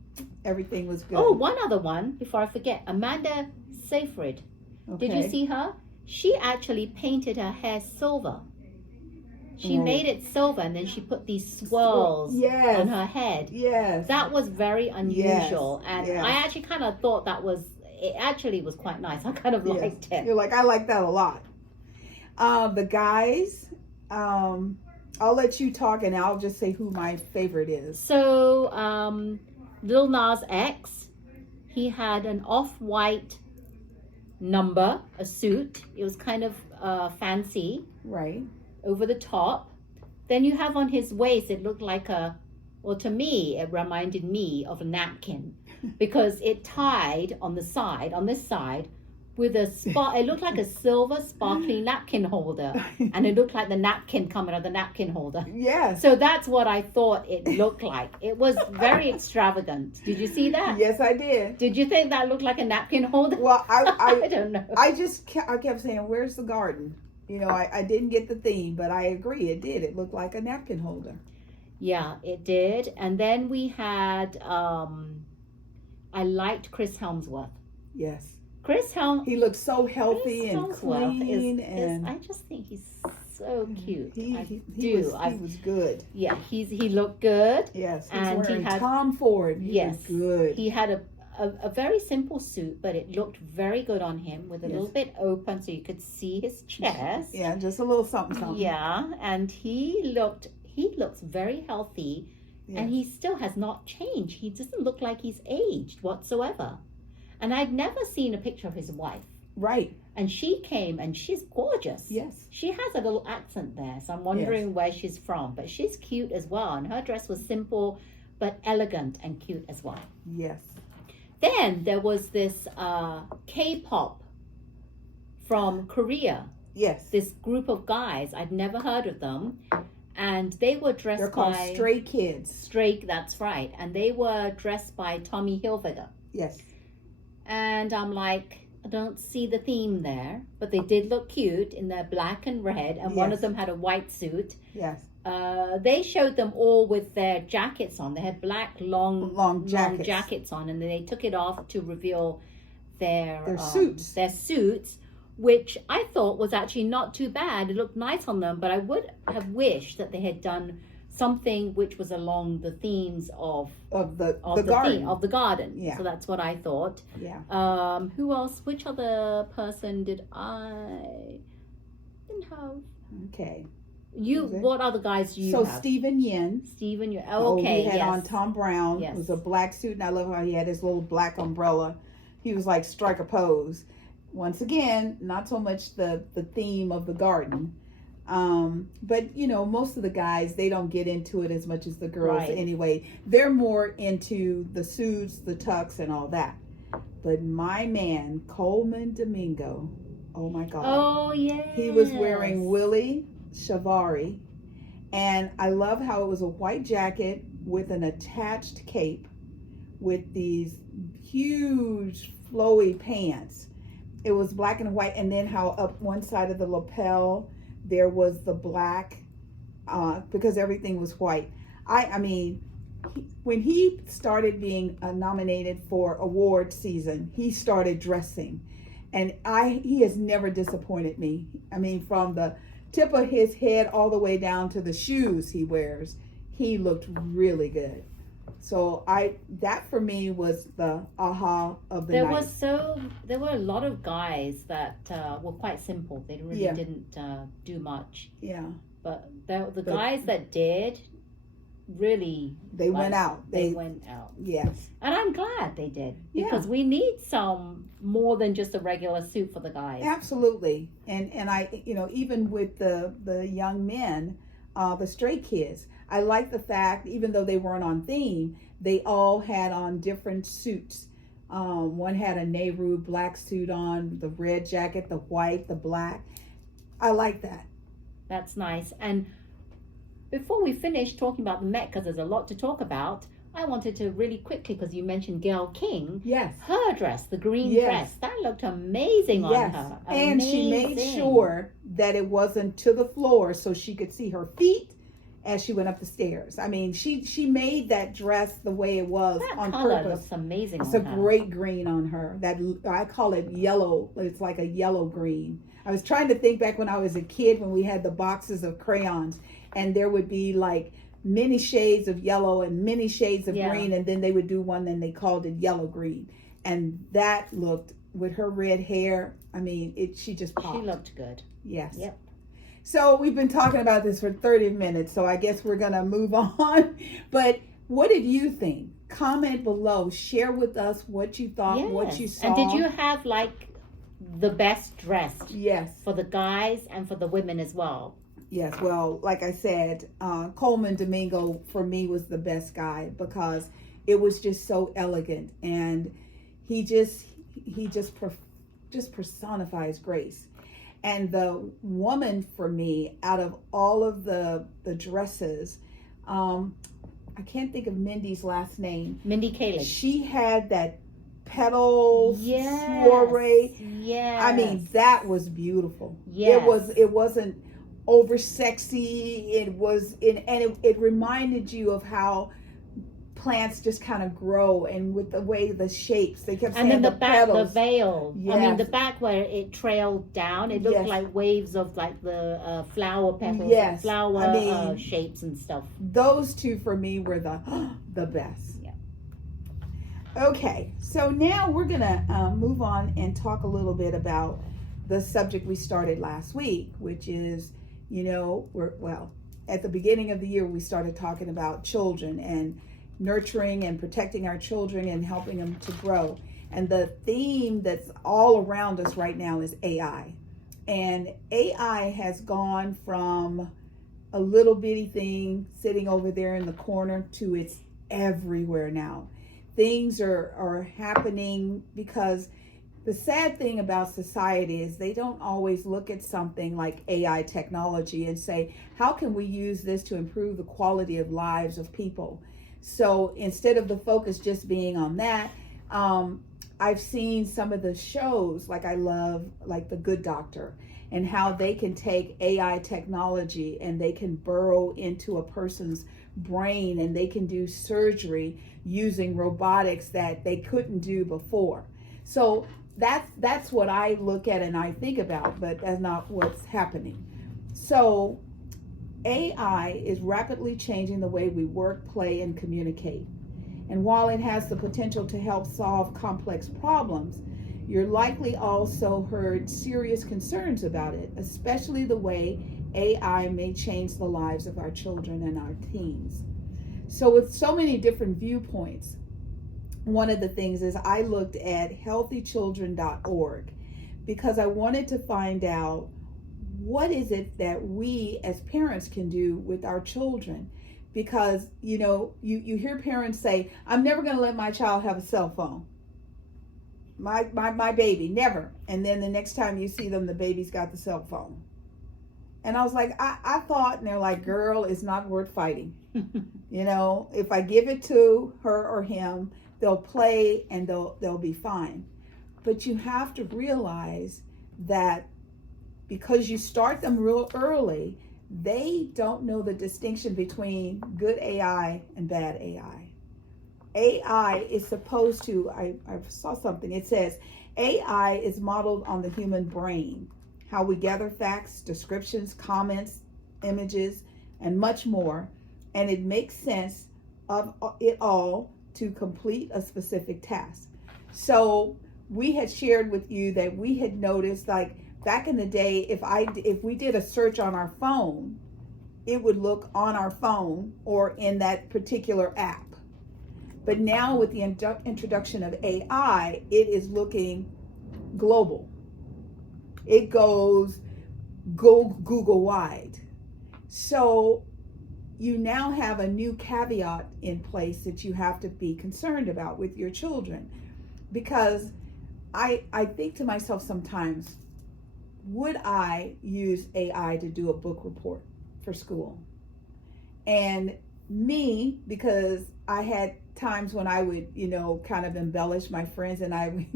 Everything was good. Oh, one other one, before I forget. Amanda Seyfried. Okay. Did you see her? She actually painted her hair silver. She made it silver, and then she put these swirls on her head. Yes. That was very unusual. Yes. And yes. I actually kind of thought it actually was quite nice. I kind of liked it. You're like, I like that a lot. The guys, I'll let you talk and I'll just say who my favorite is. So, Lil Nas X, he had an off-white number, a suit. It was kind of fancy. Right. Over the top. Then you have on his waist, it looked like to me, it reminded me of a napkin because it tied on this side, with a spot. It looked like a silver sparkly napkin holder, and it looked like the napkin coming out of the napkin holder. Yes. So that's what I thought it looked like. It was very extravagant. Did you see that? Yes, I did. Did you think that looked like a napkin holder? Well, I don't know. I kept saying, "Where's the garden?" You know, I didn't get the theme, but I agree, it did. It looked like a napkin holder. Yeah, it did. And then we had, I liked Chris Helmsworth. Yes. He looks so healthy and clean, and I just think he's so cute. He was good. Yeah, he looked good. Yes, he's and wearing he had Tom Ford. Yes, good. He had a very simple suit, but it looked very good on him, with a little bit open so you could see his chest. Yeah, just a little something. Yeah, and he looks very healthy, and he still has not changed. He doesn't look like he's aged whatsoever. And I'd never seen a picture of his wife. Right. And she came, and she's gorgeous. Yes. She has a little accent there, so I'm wondering where she's from. But she's cute as well, and her dress was simple but elegant and cute as well. Yes. Then there was this K-pop from Korea. Yes. This group of guys, I'd never heard of them. And they were dressed They're called by... Stray Kids. Stray, that's right. And they were dressed by Tommy Hilfiger. Yes. And I'm like, I don't see the theme there. But they did look cute in their black and red. And one of them had a white suit. Yes. They showed them all with their jackets on. They had black, long jackets on. And then they took it off to reveal their suits. Their suits, which I thought was actually not too bad. It looked nice on them. But I would have wished that they had done something which was along the themes of the garden. Yeah. So that's what I thought. Yeah. Who else? Which other person did I didn't have? Okay. What other guys do you have? So Stephen Yin. Okay. He had on Tom Brown. It was a black suit, and I love how he had his little black umbrella. He was like strike a pose. Once again, not so much the theme of the garden. But you know, most of the guys, they don't get into it as much as the girls anyway. They're more into the suits, the tux, and all that. But my man, Coleman Domingo, oh my God. Oh, yeah. He was wearing Willie Chavari. And I love how it was a white jacket with an attached cape with these huge flowy pants. It was black and white, and then how up one side of the lapel there was the black, because everything was white. I mean, when he started being nominated for award season, he started dressing, and he has never disappointed me. I mean, from the tip of his head all the way down to the shoes he wears, he looked really good. So that for me was the aha of the night. There were a lot of guys that were quite simple. They really didn't do much. Yeah. But the guys that did really went out. They went out. Yes. And I'm glad they did, because we need some more than just a regular suit for the guys. Absolutely. And I, you know, even with the young men, the Stray Kids, I like the fact, even though they weren't on theme, they all had on different suits. One had a Nehru black suit on, the red jacket, the white, the black. I like that. That's nice. And before we finish talking about the Met, because there's a lot to talk about, I wanted to really quickly, because you mentioned Gayle King. Yes. Her dress, the green dress, that looked amazing on her. And she made sure that it wasn't to the floor so she could see her feet as she went up the stairs. I mean, she made that dress the way it was on purpose. That color looks amazing on her. It's a great green on her. That I call it yellow. It's like a yellow green. I was trying to think back when I was a kid, when we had the boxes of crayons, and there would be like many shades of yellow and many shades of green, and then they would do one and they called it yellow green. And that looked, with her red hair, I mean, she just popped. She looked good. Yes. Yep. So we've been talking about this for 30 minutes, so I guess we're going to move on. But what did you think? Comment below. Share with us what you thought, what you saw. And did you have like the best dressed? Yes. For the guys and for the women as well? Yes. Well, like I said, Coleman Domingo for me was the best guy, because it was just so elegant, and he just just personifies grace. And the woman for me, out of all of the dresses, I can't think of Mindy's last name. Mindy Kaling. She had that petal Yes. soiree. Yes. I mean, that was beautiful. Yes. It wasn't over sexy. It reminded you of how plants just kind of grow, and with the way the shapes, they kept saying, and then the back, petals. the veil. Yes. I mean, the back where it trailed down, it looked Yes. like waves of like the flower petals, Yes. flower I mean, shapes and stuff. Those two for me were the best. Yeah. Okay, so now we're gonna move on and talk a little bit about the subject we started last week, which is, at the beginning of the year we started talking about children and nurturing and protecting our children and helping them to grow. And the theme that's all around us right now is AI. And AI has gone from a little bitty thing sitting over there in the corner to it's everywhere now. Things are happening because the sad thing about society is they don't always look at something like AI technology and say, how can we use this to improve the quality of lives of people? So instead of the focus just being on that, I've seen some of the shows, like I love, like The Good Doctor, and how they can take AI technology and they can burrow into a person's brain and they can do surgery using robotics that they couldn't do before. So that's what I look at and I think about, but that's not what's happening. So AI is rapidly changing the way we work, play, and communicate. And while it has the potential to help solve complex problems, you're likely also heard serious concerns about it, especially the way AI may change the lives of our children and our teens. So with so many different viewpoints, one of the things is I looked at healthychildren.org because I wanted to find out what is it that we as parents can do with our children. Because, you hear parents say, I'm never going to let my child have a cell phone. My baby, never. And then the next time you see them, the baby's got the cell phone. And I was like, I thought, and they're like, girl, it's not worth fighting. If I give it to her or him, they'll play and they'll be fine. But you have to realize that because you start them real early, they don't know the distinction between good AI and bad AI. AI is supposed to, I saw something, it says, AI is modeled on the human brain, how we gather facts, descriptions, comments, images, and much more, and it makes sense of it all to complete a specific task. So we had shared with you that we had noticed, like back in the day, if we did a search on our phone, it would look on our phone or in that particular app. But now with the introduction of AI, it is looking global. It goes Google wide. So you now have a new caveat in place that you have to be concerned about with your children. Because I think to myself sometimes, would I use AI to do a book report for school? And me, because I had times when I would, kind of embellish my friends and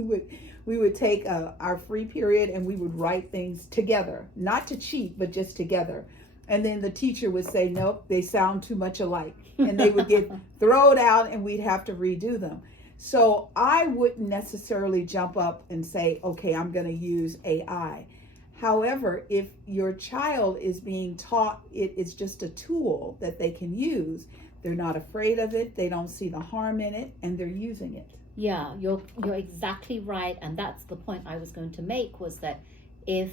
we would take our free period and we would write things together, not to cheat, but just together. And then the teacher would say, nope, they sound too much alike. And they would get thrown out and we'd have to redo them. So I wouldn't necessarily jump up and say, okay, I'm going to use AI. However, if your child is being taught it is just a tool that they can use, they're not afraid of it, they don't see the harm in it, and they're using it. Yeah, you're exactly right. And that's the point I was going to make, was that if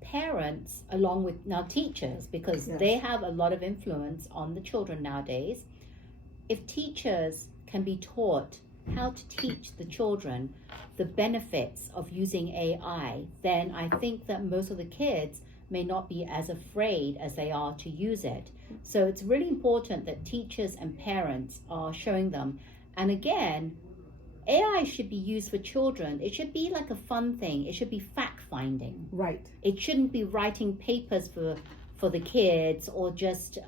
parents, along with now teachers, because Yes. they have a lot of influence on the children nowadays, if teachers can be taught how to teach the children the benefits of using AI, then I think that most of the kids may not be as afraid as they are to use it. So it's really important that teachers and parents are showing them. And again, AI should be used for children. It should be like a fun thing. It should be fact finding. Right. It shouldn't be writing papers for the kids or just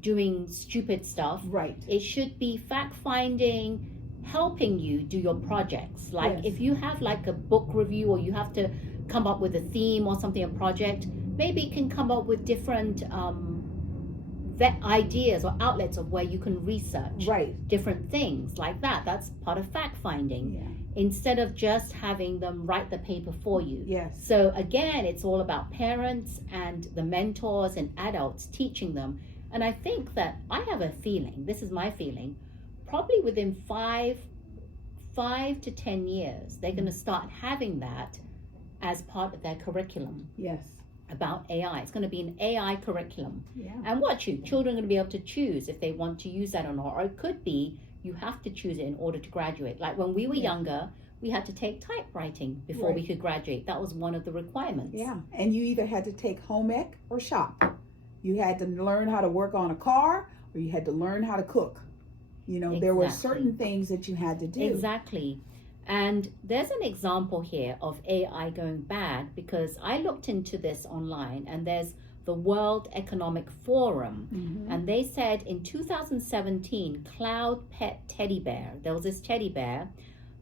doing stupid stuff. Right. It should be fact finding, helping you do your projects. Like Yes. if you have like a book review or you have to come up with a theme or something, a project, maybe it can come up with different ideas or outlets of where you can research Right. different things like that. That's part of fact finding. Yeah. Instead of just having them write the paper for you. Yes. So again, it's all about parents and the mentors and adults teaching them. And I think that I have a feeling, this is my feeling, probably within 5 to 10 years, they're going to start having that as part of their curriculum Yes. about AI. It's going to be an AI curriculum. Yeah. And children are going to be able to choose if they want to use that or not. Or it could be you have to choose it in order to graduate. Like when we were younger, we had to take typewriting before we could graduate. That was one of the requirements. Yeah. And you either had to take home ec or shop. You had to learn how to work on a car or you had to learn how to cook. You know, there were certain things that you had to do. Exactly. And there's an example here of AI going bad because I looked into this online and there's the World Economic Forum. Mm-hmm. And they said in 2017, Cloud Pet Teddy Bear, there was this teddy bear,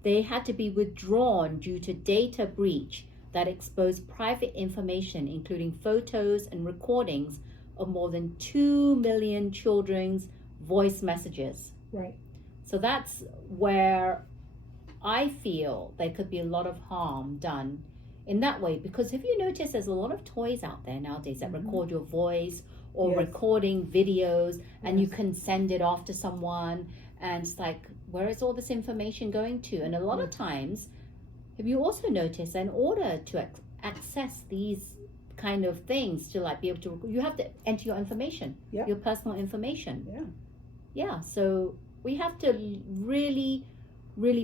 they had to be withdrawn due to data breach that exposed private information, including photos and recordings of more than 2 million children's voice messages. Right. So that's where I feel there could be a lot of harm done in that way, because if you notice, there's a lot of toys out there nowadays that record your voice or recording videos, and you can send it off to someone, and it's like, where is all this information going to? And a lot of times, have you also noticed, in order to access these kind of things, to like be able to, you have to enter your information, your personal information. Yeah. So we have to really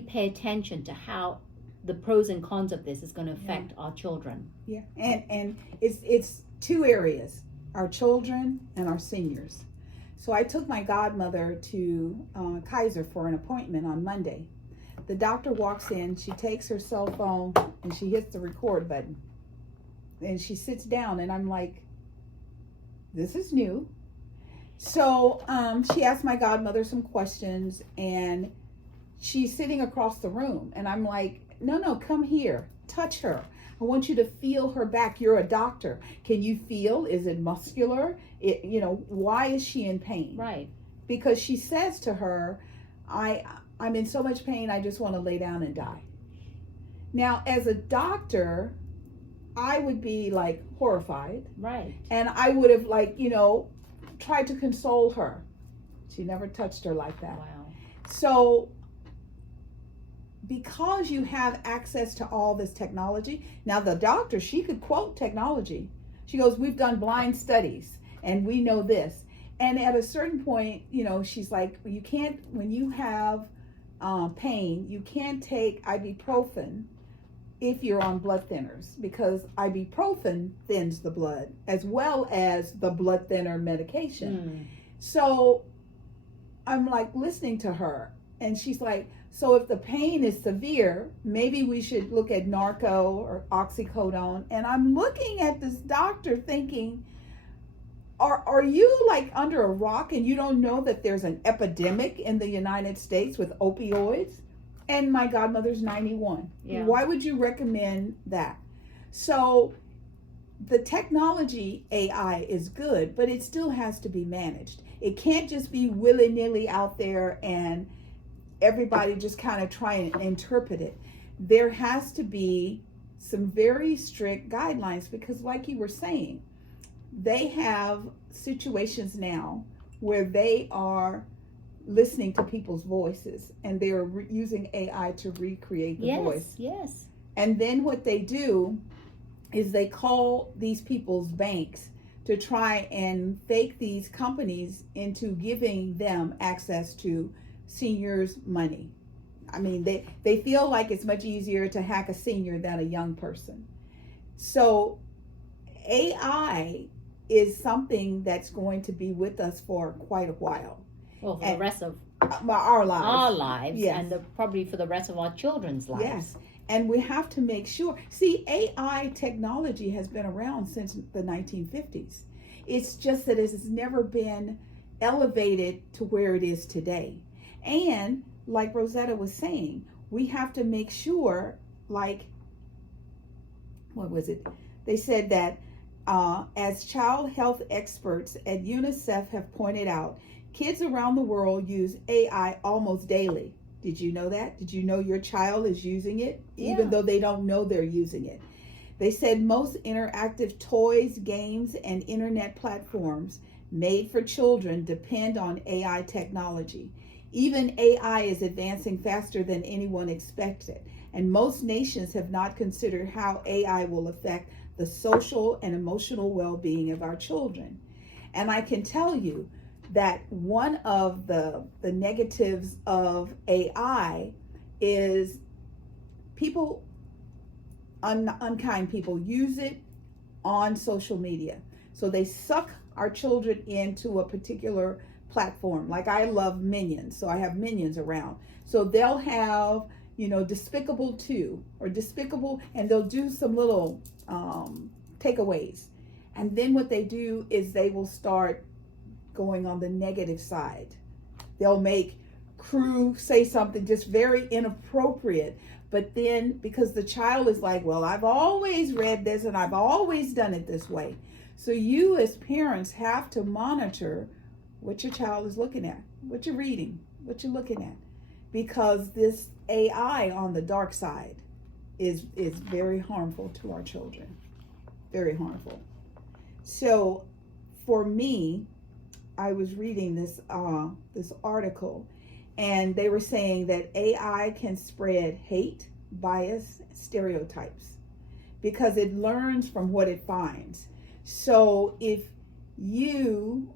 pay attention to how the pros and cons of this is going to affect our children. Yeah, and it's two areas, our children and our seniors. So I took my godmother to Kaiser for an appointment on Monday. The doctor walks in, she takes her cell phone and she hits the record button. And she sits down and I'm like, this is new. So she asked my godmother some questions and she's sitting across the room and I'm like, no, come here, touch her. I want you to feel her back. You're a doctor. Can you feel? Is it muscular? Why is she in pain? Right. Because she says to her, I'm in so much pain, I just want to lay down and die. Now, as a doctor, I would be like horrified. Right. And I would have tried to console her. She never touched her like that. Wow. So because you have access to all this technology, now the doctor, she could quote technology. She goes, we've done blind studies and we know this. And at a certain point, she's like, you can't, when you have pain, you can't take ibuprofen if you're on blood thinners, because ibuprofen thins the blood as well as the blood thinner medication. So I'm like listening to her and she's like, so if the pain is severe, maybe we should look at Narco or oxycodone. And I'm looking at this doctor thinking, are you like under a rock and you don't know that there's an epidemic in the United States with opioids? And my godmother's 91. Yeah. Why would you recommend that? So the technology, AI, is good, but it still has to be managed. It can't just be willy-nilly out there and everybody just kind of try and interpret it. There has to be some very strict guidelines because like you were saying, they have situations now where they are listening to people's voices and they're using AI to recreate the voice. Yes. And then what they do is they call these people's banks to try and fake these companies into giving them access to seniors' money. I mean, they feel like it's much easier to hack a senior than a young person. So AI is something that's going to be with us for quite a while. Well, for the rest of our lives. Our lives, yes. and probably for the rest of our children's lives. Yes. And we have to make sure. See, AI technology has been around since the 1950s. It's just that it has never been elevated to where it is today. And like Rosetta was saying, we have to make sure, like, what was it? They said that as child health experts at UNICEF have pointed out, kids around the world use AI almost daily. Did you know that? Did you know your child is using it, even though they don't know they're using it? They said most interactive toys, games, and internet platforms made for children depend on AI technology. Even AI is advancing faster than anyone expected, and most nations have not considered how AI will affect the social and emotional well-being of our children. And I can tell you that one of the negatives of AI is people, unkind people, use it on social media. So they suck our children into a particular platform. Like I love Minions, so I have Minions around. So they'll have, Despicable 2 or Despicable, and they'll do some little takeaways. And then what they do is they will start going on the negative side. They'll make crew say something just very inappropriate, but then because the child is like, well, I've always read this and I've always done it this way. So you as parents have to monitor what your child is looking at, what you're reading, what you're looking at, because this AI on the dark side is very harmful to our children, very harmful. So for me, I was reading this article, and they were saying that AI can spread hate, bias, stereotypes, because it learns from what it finds. So if you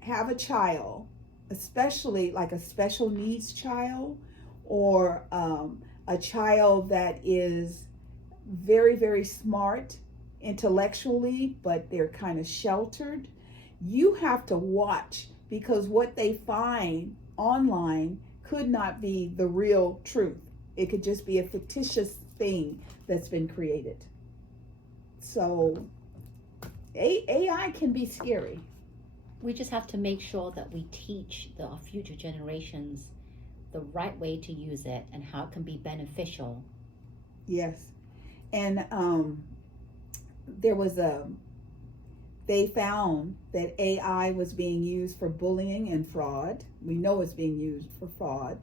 have a child, especially like a special needs child, or a child that is very, very smart intellectually, but they're kind of sheltered, you have to watch, because what they find online could not be the real truth. It could just be a fictitious thing that's been created. So AI can be scary. We just have to make sure that we teach our future generations the right way to use it and how it can be beneficial. Yes. And they found that AI was being used for bullying and fraud. We know it's being used for fraud.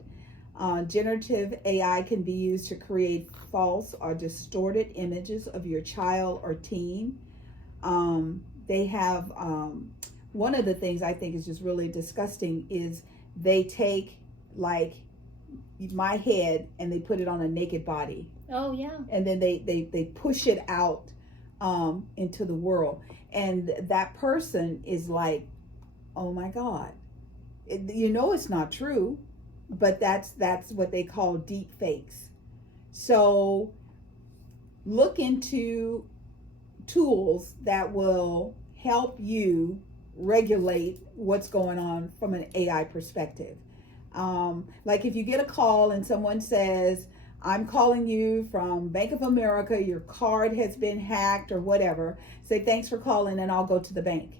Generative AI can be used to create false or distorted images of your child or teen. They have, one of the things I think is just really disgusting is they take like my head and they put it on a naked body. Oh yeah. And then they push it out into the world. And that person is like, oh my God. It's not true, but that's what they call deep fakes. So look into tools that will help you regulate what's going on from an AI perspective. Like if you get a call and someone says, I'm calling you from Bank of America, your card has been hacked or whatever, say thanks for calling and I'll go to the bank.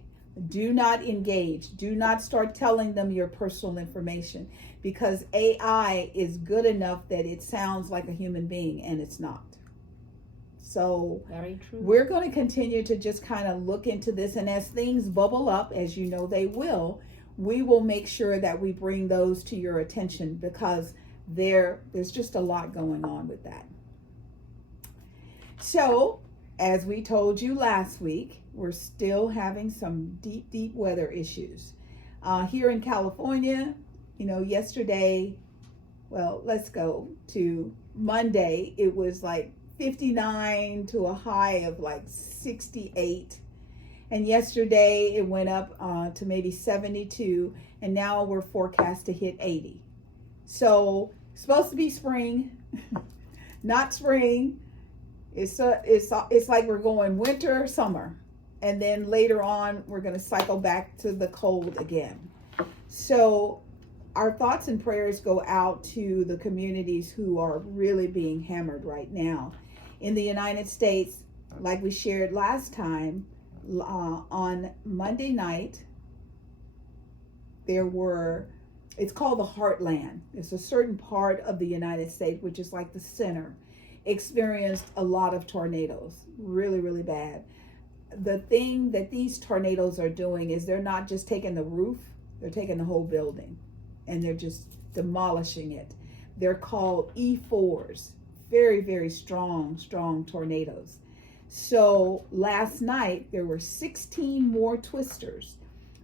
Do not engage. Do not start telling them your personal information, because AI is good enough that it sounds like a human being and it's not. So very true. We're going to continue to just kind of look into this, and as things bubble up, as you know they will, we will make sure that we bring those to your attention, because there's just a lot going on with that. So, as we told you last week, we're still having some deep weather issues. Here in California, yesterday, well, let's go to Monday, it was like 59 to a high of like 68. And yesterday it went up to maybe 72, and now we're forecast to hit 80. So supposed to be spring, not spring. It's like we're going winter, summer, and then later on we're going to cycle back to the cold again. So our thoughts and prayers go out to the communities who are really being hammered right now. In the United States, like we shared last time, on Monday night, it's called the Heartland. It's a certain part of the United States, which is like the center, experienced a lot of tornadoes, really, really bad. The thing that these tornadoes are doing is they're not just taking the roof, they're taking the whole building and they're just demolishing it. They're called E4s, very, very strong tornadoes. So last night there were 16 more twisters.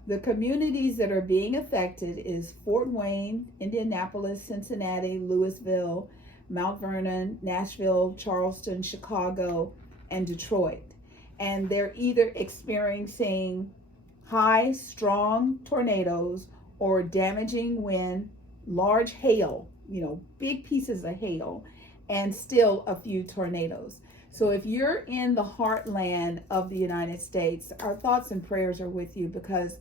The communities that are being affected is Fort Wayne, Indianapolis, Cincinnati, Louisville, Mount Vernon, Nashville, Charleston, Chicago, and Detroit. And they're either experiencing high, strong tornadoes or damaging wind, large hail, big pieces of hail, and still a few tornadoes. So if you're in the heartland of the United States, our thoughts and prayers are with you, because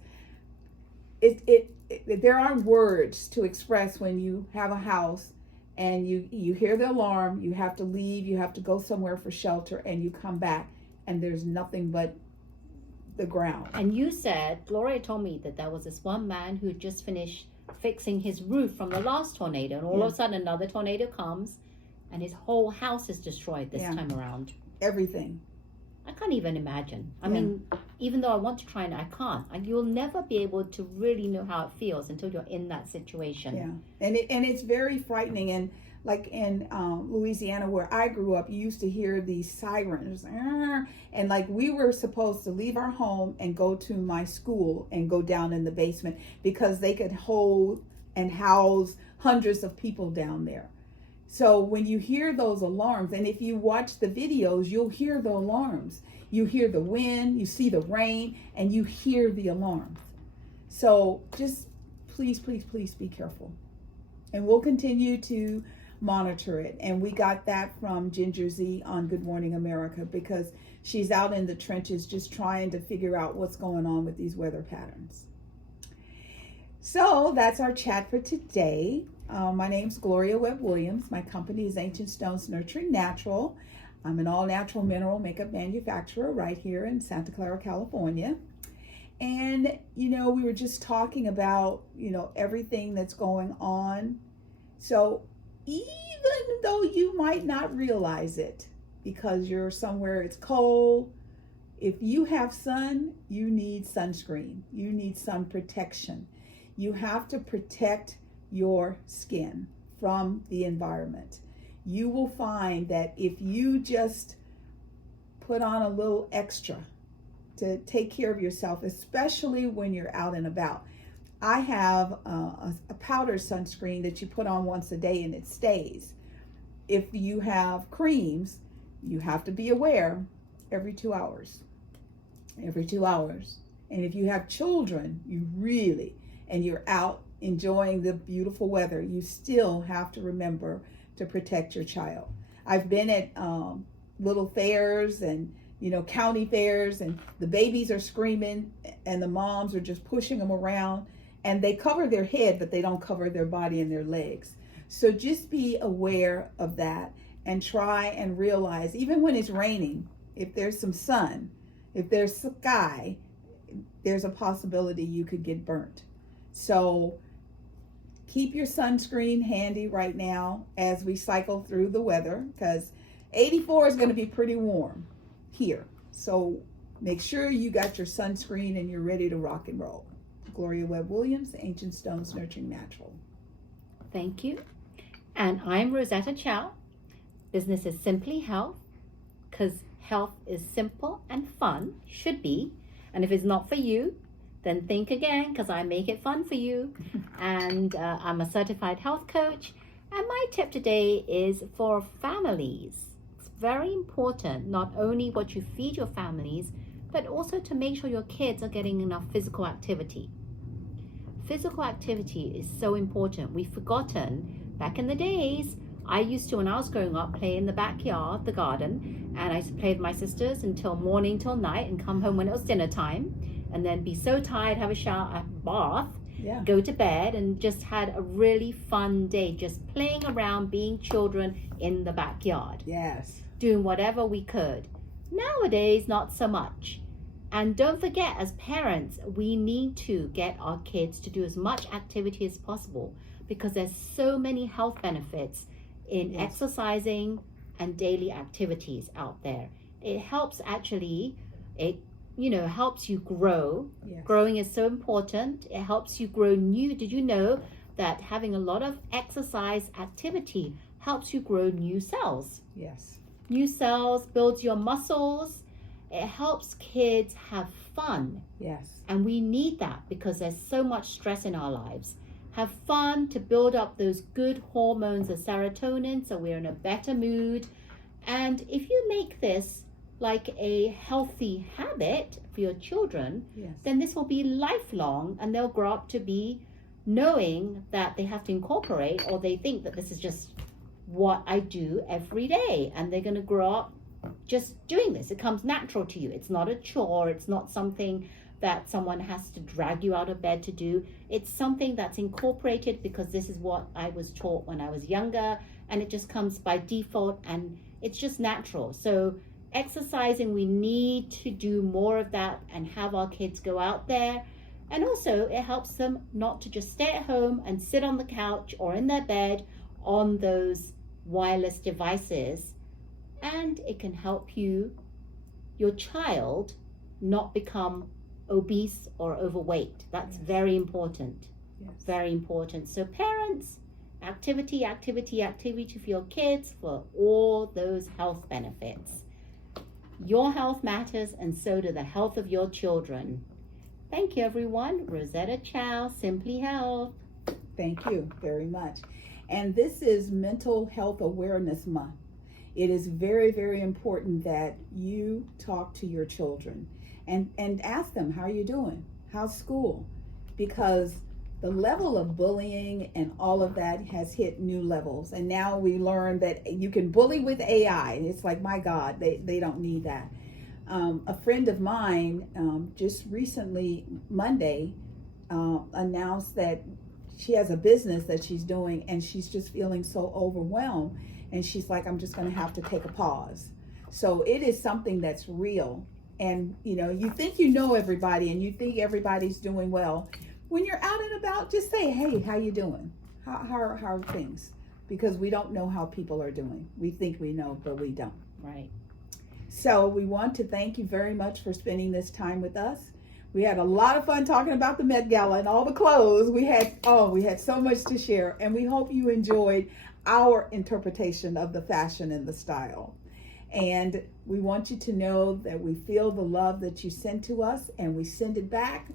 there aren't words to express when you have a house and you hear the alarm, you have to leave, you have to go somewhere for shelter, and you come back and there's nothing but the ground. And you said, Gloria told me that there was this one man who had just finished fixing his roof from the last tornado, and all of a sudden another tornado comes and his whole house is destroyed this time around. Everything. I can't even imagine. I mean, even though I want to try and I can't. You'll never be able to really know how it feels until you're in that situation. Yeah, and it's very frightening. And like in Louisiana, where I grew up, you used to hear these sirens, and like we were supposed to leave our home and go to my school and go down in the basement because they could hold and house hundreds of people down there. So when you hear those alarms, and if you watch the videos, you'll hear the alarms. You hear the wind, you see the rain, and you hear the alarms. So just please, please, please be careful. And we'll continue to monitor it. And we got that from Ginger Z on Good Morning America, because she's out in the trenches just trying to figure out what's going on with these weather patterns. So that's our chat for today. My name's Gloria Webb Williams. My company is Ancient Stones Nurturing Natural. I'm an all-natural mineral makeup manufacturer right here in Santa Clara, California. And, we were just talking about, everything that's going on. So even though you might not realize it because you're somewhere it's cold, if you have sun, you need sunscreen. You need sun protection. You have to protect your skin from the environment. You will find that if you just put on a little extra to take care of yourself, especially when you're out and about. I have a powder sunscreen that you put on once a day and it stays. If you have creams, you have to be aware every 2 hours. Every 2 hours. And if you have children, and you're out enjoying the beautiful weather, you still have to remember to protect your child. I've been at little fairs and county fairs, and the babies are screaming and the moms are just pushing them around, and they cover their head but they don't cover their body and their legs. So just be aware of that and try and realize, even when it's raining, if there's some sun, if there's sky, there's a possibility you could get burnt. So keep your sunscreen handy right now as we cycle through the weather, because 84 is going to be pretty warm here. So make sure you got your sunscreen and you're ready to rock and roll. Gloria Webb Williams, Ancient Stones Nurturing Natural. Thank you. And I'm Rosetta Chow. Business is simply health, because health is simple and fun, should be. And if it's not for you, then think again, because I make it fun for you. And I'm a certified health coach. And my tip today is for families. It's very important, not only what you feed your families, but also to make sure your kids are getting enough physical activity. Physical activity is so important. We've forgotten, back in the days, I used to, when I was growing up, play in the backyard, the garden, and I used to play with my sisters until morning, till night, and come home when it was dinner time, and then be so tired, have a shower, a bath, Yeah. go to bed and just had a really fun day, just playing around, being children in the backyard, Yes. doing whatever we could. Nowadays, not so much. And don't forget, as parents, we need to get our kids to do as much activity as possible, because there's so many health benefits in Yes. exercising and daily activities out there. It helps actually, helps you grow. Yes. Growing is so important. It helps you grow new. Did you know that having a lot of exercise activity helps you grow new cells? Yes. New cells builds your muscles. It helps kids have fun. Yes. And we need that because there's so much stress in our lives. Have fun to build up those good hormones of serotonin so we're in a better mood. And if you make this like a healthy habit for your children, Yes. then this will be lifelong, and they'll grow up to be knowing that they have to incorporate, or they think that this is just what I do every day, and they're going to grow up just doing this. It comes natural to you. It's not a chore. It's not something that someone has to drag you out of bed to do. It's something that's incorporated because this is what I was taught when I was younger, and it just comes by default, and it's just natural. So exercising, we need to do more of that and have our kids go out there. And also it helps them not to just stay at home and sit on the couch or in their bed on those wireless devices. And it can help your child not become obese or overweight. That's Yes. very important. Yes. Very important. So parents, activity for your kids, for all those health benefits. Your health matters, and so do the health of your children. Thank you, everyone. Rosetta Chow, Simply Health. Thank you very much. And this is Mental Health Awareness Month. It is very, very important that you talk to your children and ask them, how are you doing? How's school? Because the level of bullying and all of that has hit new levels. And now we learn that you can bully with AI. And it's like, my God, they don't need that. A friend of mine just recently, Monday, announced that she has a business that she's doing, and she's just feeling so overwhelmed. And she's like, I'm just going to have to take a pause. So it is something that's real. And, you think you know everybody and you think everybody's doing well. When you're out and about, just say, hey, how you doing? How are things? Because we don't know how people are doing. We think we know, but we don't. Right. So we want to thank you very much for spending this time with us. We had a lot of fun talking about the Met Gala and all the clothes. We had so much to share, and we hope you enjoyed our interpretation of the fashion and the style. And we want you to know that we feel the love that you send to us, and we send it back,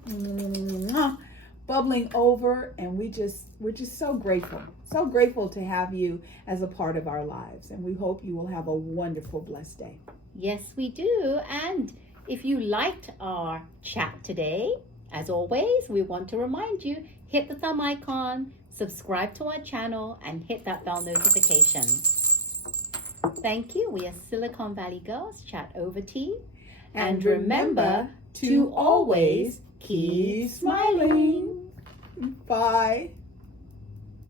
bubbling over, and we're just so grateful to have you as a part of our lives. And we hope you will have a wonderful, blessed day. Yes, we do. And if you liked our chat today, as always, we want to remind you, hit the thumb icon, subscribe to our channel, and hit that bell notification. Thank you. We are Silicon Valley Girls, chat over tea. And remember to always keep smiling. Bye.